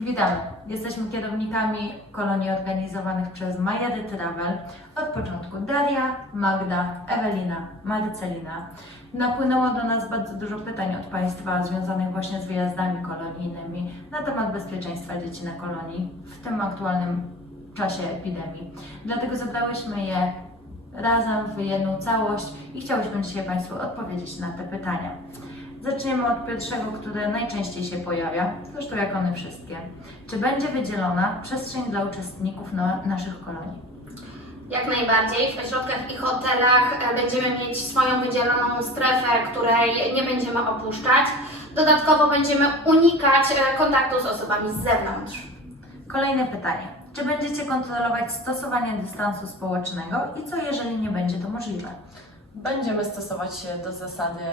Witamy. Jesteśmy kierownikami kolonii organizowanych przez Majedy Travel. Od początku Daria, Magda, Ewelina, Marcelina. Napłynęło do nas bardzo dużo pytań od Państwa związanych właśnie z wyjazdami kolonijnymi na temat bezpieczeństwa dzieci na kolonii w tym aktualnym czasie epidemii. Dlatego zebrałyśmy je razem w jedną całość i chciałyśmy dzisiaj Państwu odpowiedzieć na te pytania. Zaczniemy od pierwszego, które najczęściej się pojawia, zresztą jak one wszystkie. Czy będzie wydzielona przestrzeń dla uczestników na naszych kolonii? Jak najbardziej. W ośrodkach i hotelach e, będziemy mieć swoją wydzieloną strefę, której nie będziemy opuszczać. Dodatkowo będziemy unikać e, kontaktu z osobami z zewnątrz. Kolejne pytanie. Czy będziecie kontrolować stosowanie dystansu społecznego i co jeżeli nie będzie to możliwe? Będziemy stosować się do zasady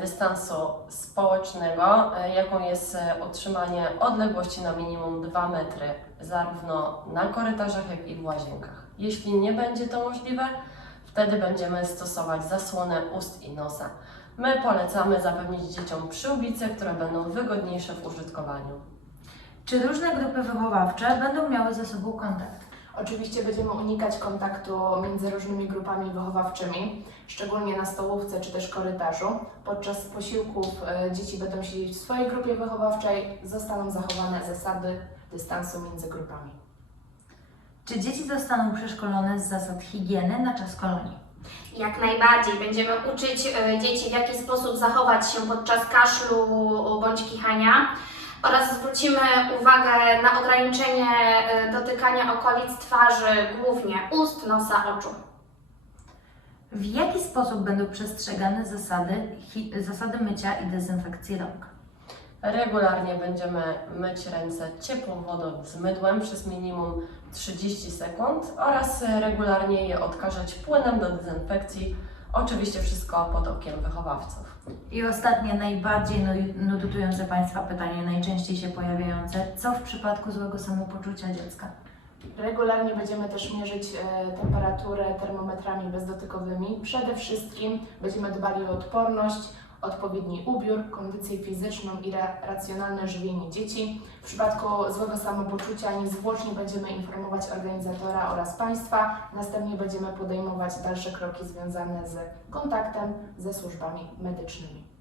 dystansu społecznego, e, jaką jest e, utrzymanie odległości na minimum 2 metry, zarówno na korytarzach, jak i w łazienkach. Jeśli nie będzie to możliwe, wtedy będziemy stosować zasłonę ust i nosa. My polecamy zapewnić dzieciom przyłbice, które będą wygodniejsze w użytkowaniu. Czy różne grupy wychowawcze będą miały ze sobą kontakt? Oczywiście będziemy unikać kontaktu między różnymi grupami wychowawczymi, szczególnie na stołówce czy też korytarzu. Podczas posiłków e, dzieci będą siedzieć w swojej grupie wychowawczej, zostaną zachowane zasady dystansu między grupami. Czy dzieci zostaną przeszkolone z zasad higieny na czas kolonii? Jak najbardziej będziemy uczyć e, dzieci, w jaki sposób zachować się podczas kaszlu bądź kichania oraz zwrócimy uwagę na ograniczenie e, dotykania okolic twarzy, głównie ust, nosa, oczu. W jaki sposób będą przestrzegane zasady, zasady mycia i dezynfekcji rąk? Regularnie będziemy myć ręce ciepłą wodą z mydłem przez minimum 30 sekund oraz regularnie je odkażać płynem do dezynfekcji. Oczywiście wszystko pod okiem wychowawców. I ostatnie, najbardziej nu- nurtujące Państwa pytanie, najczęściej się pojawiające. Co w przypadku złego samopoczucia dziecka? Regularnie będziemy też mierzyć e, temperaturę termometrami bezdotykowymi. Przede wszystkim będziemy dbali o odporność, odpowiedni ubiór, kondycję fizyczną i ra racjonalne żywienie dzieci. W przypadku złego samopoczucia niezwłocznie będziemy informować organizatora oraz Państwa. Następnie będziemy podejmować dalsze kroki związane z kontaktem ze służbami medycznymi.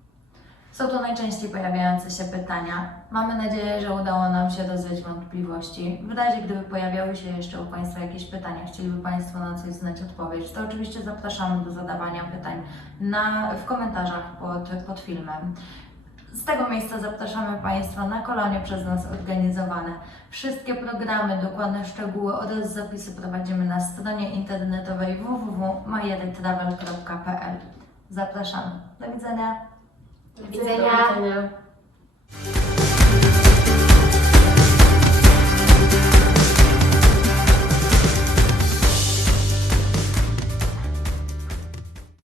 Są to najczęściej pojawiające się pytania. Mamy nadzieję, że udało nam się rozwiać wątpliwości. W razie gdyby pojawiały się jeszcze u Państwa jakieś pytania, chcieliby Państwo na coś znać odpowiedź, to oczywiście zapraszamy do zadawania pytań na, w komentarzach pod, pod filmem. Z tego miejsca zapraszamy Państwa na kolonie przez nas organizowane. Wszystkie programy, dokładne szczegóły oraz zapisy prowadzimy na stronie internetowej www.majerytravel.pl. Zapraszamy. Do widzenia. Do widzenia. Do widzenia.